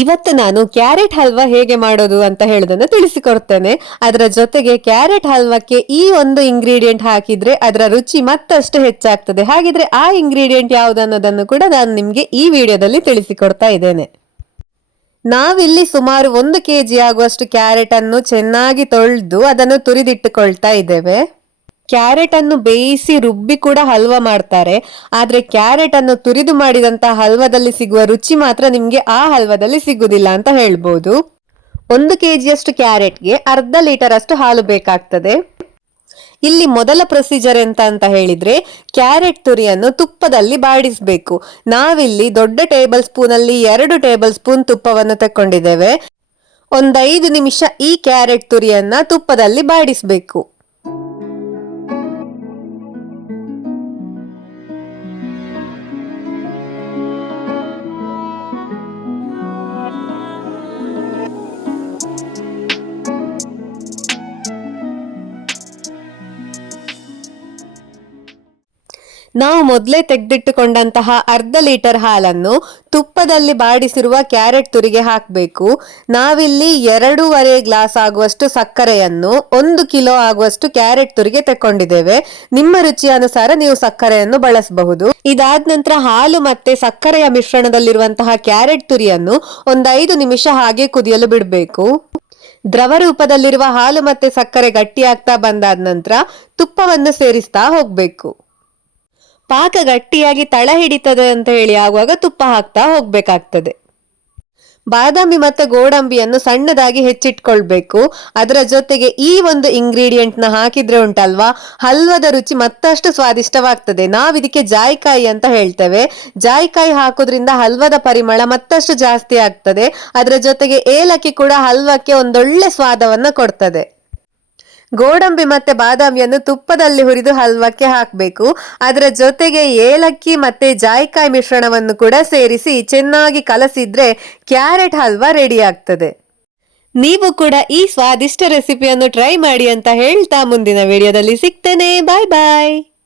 ಇವತ್ತು ನಾನು ಕ್ಯಾರೆಟ್ ಹಲ್ವಾ ಹೇಗೆ ಮಾಡೋದು ಅಂತ ಹೇಳೋದನ್ನ ತಿಳಿಸಿಕೊಡ್ತೇನೆ. ಅದರ ಜೊತೆಗೆ ಕ್ಯಾರೆಟ್ ಹಲ್ವಕ್ಕೆ ಈ ಒಂದು ಇಂಗ್ರೀಡಿಯೆಂಟ್ ಹಾಕಿದ್ರೆ ಅದರ ರುಚಿ ಮತ್ತಷ್ಟು ಹೆಚ್ಚಾಗ್ತದೆ. ಹಾಗಿದ್ರೆ ಆ ಇಂಗ್ರೀಡಿಯೆಂಟ್ ಯಾವುದು ಅನ್ನೋದನ್ನು ಕೂಡ ನಾನು ನಿಮಗೆ ಈ ವಿಡಿಯೋದಲ್ಲಿ ತಿಳಿಸಿಕೊಡ್ತಾ ಇದ್ದೇನೆ. ನಾವಿಲ್ಲಿ ಸುಮಾರು ಒಂದು ಕೆ ಜಿ ಆಗುವಷ್ಟು ಕ್ಯಾರೆಟ್ ಅನ್ನು ಚೆನ್ನಾಗಿ ತೊಳೆದು ಅದನ್ನು ತುರಿದಿಟ್ಟುಕೊಳ್ತಾ ಇದ್ದೇವೆ. ಕ್ಯಾರೆಟ್ ಅನ್ನು ಬೇಯಿಸಿ ರುಬ್ಬಿ ಕೂಡ ಹಲ್ವಾ ಮಾಡ್ತಾರೆ. ಆದ್ರೆ ಕ್ಯಾರೆಟ್ ಅನ್ನು ತುರಿದು ಮಾಡಿದಂತ ಹಲ್ವಾದಲ್ಲಿ ಸಿಗುವ ರುಚಿ ಮಾತ್ರ ನಿಮ್ಗೆ ಆ ಹಲ್ವಾದಲ್ಲಿ ಸಿಗುದಿಲ್ಲ ಅಂತ ಹೇಳ್ಬೋದು. ಒಂದು ಕೆಜಿಯಷ್ಟು ಕ್ಯಾರೆಟ್ಗೆ ಅರ್ಧ ಲೀಟರ್ ಅಷ್ಟು ಹಾಲು ಬೇಕಾಗ್ತದೆ. ಇಲ್ಲಿ ಮೊದಲ ಪ್ರೊಸೀಜರ್ ಎಂತ ಅಂತ ಹೇಳಿದ್ರೆ ಕ್ಯಾರೆಟ್ ತುರಿಯನ್ನು ತುಪ್ಪದಲ್ಲಿ ಬಾಡಿಸಬೇಕು. ನಾವಿಲ್ಲಿ ದೊಡ್ಡ ಟೇಬಲ್ ಸ್ಪೂನ್ ಅಲ್ಲಿ ಎರಡು ಟೇಬಲ್ ಸ್ಪೂನ್ ತುಪ್ಪವನ್ನು ತಕ್ಕೊಂಡಿದ್ದೇವೆ. ಒಂದೈದು ನಿಮಿಷ ಈ ಕ್ಯಾರೆಟ್ ತುರಿಯನ್ನ ತುಪ್ಪದಲ್ಲಿ ಬಾಡಿಸಬೇಕು. ನಾವು ಮೊದಲೇ ತೆಗೆದಿಟ್ಟುಕೊಂಡಂತಹ ಅರ್ಧ ಲೀಟರ್ ಹಾಲನ್ನು ತುಪ್ಪದಲ್ಲಿ ಬಾಡಿಸಿರುವ ಕ್ಯಾರೆಟ್ ತುರಿಗೆ ಹಾಕಬೇಕು. ನಾವಿಲ್ಲಿ ಎರಡೂವರೆ ಗ್ಲಾಸ್ ಆಗುವಷ್ಟು ಸಕ್ಕರೆಯನ್ನು, ಒಂದು ಕಿಲೋ ಆಗುವಷ್ಟು ಕ್ಯಾರೆಟ್ ತುರಿಗೆ ತಕೊಂಡಿದ್ದೇವೆ ನಿಮ್ಮ ರುಚಿ ಅನುಸಾರ ನೀವು ಸಕ್ಕರೆಯನ್ನು ಬಳಸಬಹುದು. ಇದಾದ ನಂತರ ಹಾಲು ಮತ್ತೆ ಸಕ್ಕರೆಯ ಮಿಶ್ರಣದಲ್ಲಿರುವಂತಹ ಕ್ಯಾರೆಟ್ ತುರಿಯನ್ನು ಒಂದೈದು ನಿಮಿಷ ಹಾಗೆ ಕುದಿಯಲು ಬಿಡಬೇಕು. ದ್ರವ ರೂಪದಲ್ಲಿರುವ ಹಾಲು ಮತ್ತೆ ಸಕ್ಕರೆ ಗಟ್ಟಿಯಾಗ್ತಾ ಬಂದಾದ ನಂತರ ತುಪ್ಪವನ್ನು ಸೇರಿಸ್ತಾ ಹೋಗ್ಬೇಕು. ಪಾಕ ಗಟ್ಟಿಯಾಗಿ ತಳ ಹಿಡಿತದೆ ಅಂತ ಹೇಳಿ ಆಗುವಾಗ ತುಪ್ಪ ಹಾಕ್ತಾ ಹೋಗ್ಬೇಕಾಗ್ತದೆ. ಬಾದಾಮಿ ಮತ್ತು ಗೋಡಂಬಿಯನ್ನು ಸಣ್ಣದಾಗಿ ಹೆಚ್ಚಿಟ್ಕೊಳ್ಬೇಕು. ಅದರ ಜೊತೆಗೆ ಈ ಒಂದು ಇಂಗ್ರೀಡಿಯೆಂಟ್ನ ಹಾಕಿದ್ರೆ ಉಂಟಲ್ವಾ? ಹಲ್ವದ ರುಚಿ ಮತ್ತಷ್ಟು ಸ್ವಾದಿಷ್ಟವಾಗ್ತದೆ. ನಾವಿದಕ್ಕೆ ಜಾಯಿಕಾಯಿ ಅಂತ ಹೇಳ್ತೇವೆ. ಜಾಯಿಕಾಯಿ ಹಾಕೋದ್ರಿಂದ ಹಲ್ವದ ಪರಿಮಳ ಮತ್ತಷ್ಟು ಜಾಸ್ತಿ ಆಗ್ತದೆ. ಅದರ ಜೊತೆಗೆ ಏಲಕ್ಕಿ ಕೂಡ ಹಲ್ವಕ್ಕೆ ಒಂದೊಳ್ಳೆ ಸ್ವಾದವನ್ನು ಕೊಡ್ತದೆ. ಗೋಡಂಬಿ ಮತ್ತೆ ಬಾದಾಮಿಯನ್ನು ತುಪ್ಪದಲ್ಲಿ ಹುರಿದು ಹಲ್ವಕ್ಕೆ ಹಾಕಬೇಕು. ಅದರ ಜೊತೆಗೆ ಏಲಕ್ಕಿ ಮತ್ತೆ ಜಾಯಿಕಾಯಿ ಮಿಶ್ರಣವನ್ನು ಕೂಡ ಸೇರಿಸಿ ಚೆನ್ನಾಗಿ ಕಲಸಿದ್ರೆ ಕ್ಯಾರೆಟ್ ಹಲ್ವಾ ರೆಡಿ ಆಗ್ತದೆ. ನೀವು ಕೂಡ ಈ ಸ್ವಾದಿಷ್ಟ ರೆಸಿಪಿಯನ್ನು ಟ್ರೈ ಮಾಡಿ ಅಂತ ಹೇಳ್ತಾ ಮುಂದಿನ ವಿಡಿಯೋದಲ್ಲಿ ಸಿಗ್ತೇನೆ. ಬಾಯ್ ಬಾಯ್.